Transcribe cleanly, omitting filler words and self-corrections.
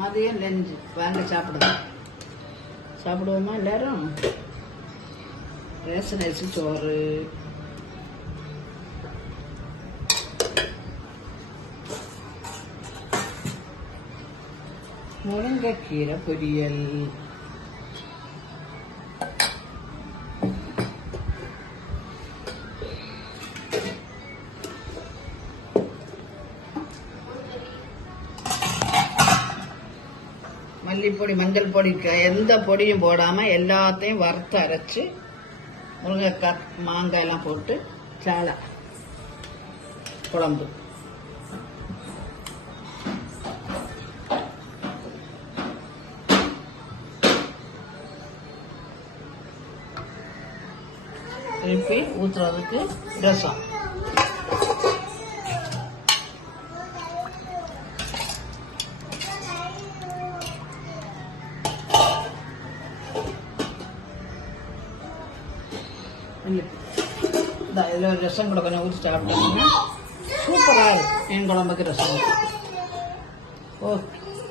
மதியம் லஞ்சு வாங்க சாப்பிடுவோமா எல்லாரும்? ரேஷன் அரிசி சோறு, முருங்கைக்கீரை பொரியல், மல்லிப்பொடி, மஞ்சள் பொடி, எந்த பொடியும் போடாம எல்லாத்தையும் வறுத்து அரைச்சு முருங்கைக்காய் மாங்காய் எல்லாம் போட்டு சாலை குழம்பு. திருப்பி ஊத்துறதுக்கு ரசம். இதில் ஒரு ரசம் கூட கொஞ்சம் ஊற்றி சாப்பிட்டோம்னா சூப்பராக இருக்கும். மீன் குழம்புக்கு ரசம். ஓகே.